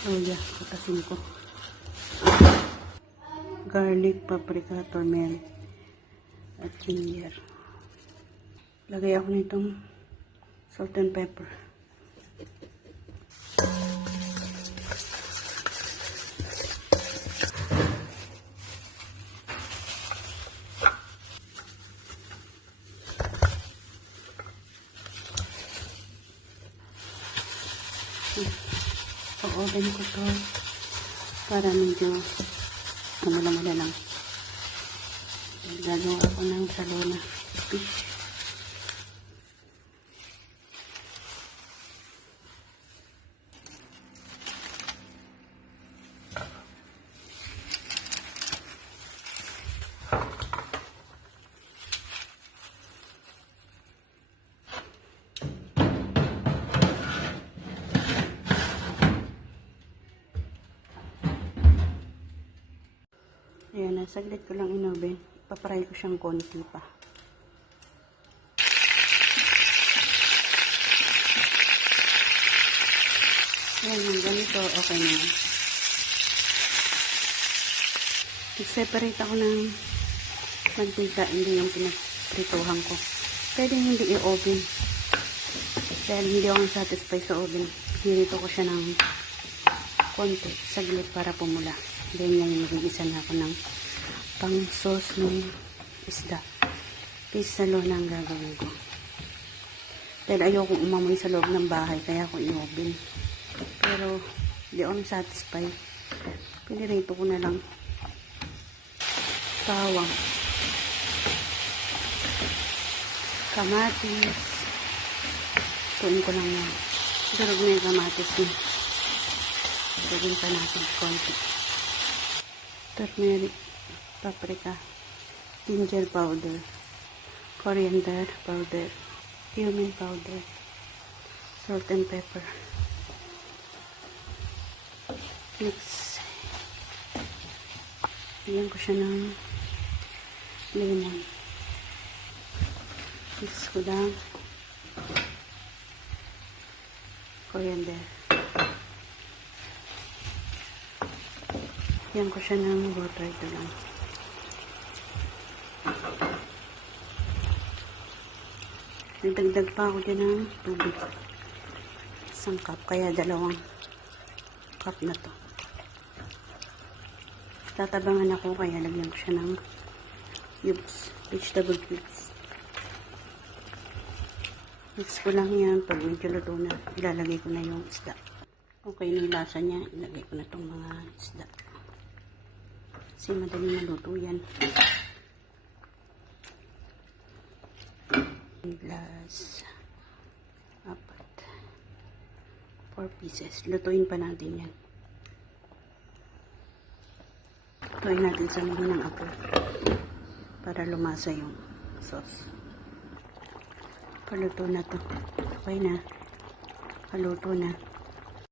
Luya, katasin ko. Garlic, paprika, turmeric, at ginger. Lagay ako nitong salt and pepper. Pag-oven ko to para medyo mula lang. Gagawa ako ng salona fish. Ayan na, saglit ko lang inoven. Paparay ko siyang konti pa. Ayan, yung ganito, okay na yan. Nag-separate ako ng mantika, hindi yung pinaprituhan ko. Pwede hindi i-oven. Dahil hindi ako satisfied sa oven. Hinito ko siya ng konti, saglit para pumula. Then ngayon mag-iisa na ako ng pang sauce ng isda. Fish salona ang gagawin ko. Dahil ayoko umamoy sa loob ng bahay, kaya ako i-oven. Pero hindi ako satisfied. Pinirito ko na lang bawang, kamatis. Tuin ko lang yan. Durog na yung kamatis niya. Durogin pa natin konti. Turmeric, paprika, ginger powder, coriander powder, cumin powder, salt and pepper. Mix. Bigyan ko siya ng lemon. Mix ko lang coriander. Yan ko siya ng water. Ito lang. Nagdagdag pa ako dyan ng tubig. 1 cup. Kaya 2 cup na to. Tatabangan ako kaya lagyan ko siya ng cubes. Vegetable cubes. Mix ko lang yan. Pag medyo luto na, ilalagay ko na yung isda. Okay na yung lasa niya. Ilagay ko na itong mga isda. Kasi madali maluto yan. Glass. 4 pieces. Lutuin pa natin yan. Lutuin natin sa mahina ng apoy para lumasa yung sauce. Paluto na to. Okay na. Paluto na.